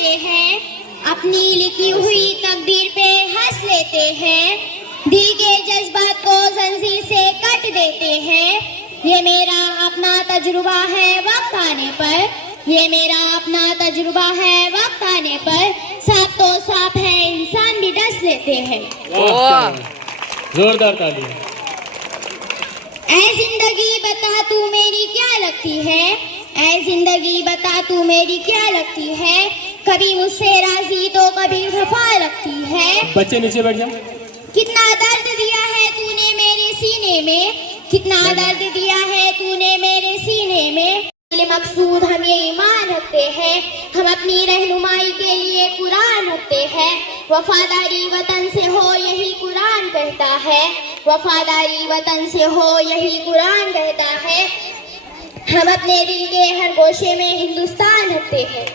लेते हैं, अपनी लिखी हुई तकदीर पे हंस लेते हैं, दिल के जज्बात को जंजीर से कट देते हैं। ये मेरा अपना तजुर्बा है वक्त आने पर, ये मेरा अपना तजुर्बा है वक्त आने पर, साफ तो साफ है इंसान भी डस लेते हैं। जोरदार ताली। ऐ जिंदगी बता तू मेरी क्या लगती है, ऐ जिंदगी बता तू मेरी क्या लगती है, कभी मुझसे राजी तो कभी खफा लगती है। बच्चे नीचे बैठ जाओ। कितना दर्द दिया है तूने मेरे सीने में, कितना दर्द दिया है तूने मेरे सीने में। मकसूद हम ये ईमान रखते हैं, हम अपनी रहनुमाई के लिए कुरान रखते हैं। वफादारी वतन से हो यही कुरान कहता है, वफादारी वतन से हो यही कुरान कहता है। हम अपने दिल के हर गोशे में हिंदुस्तान रखते हैं।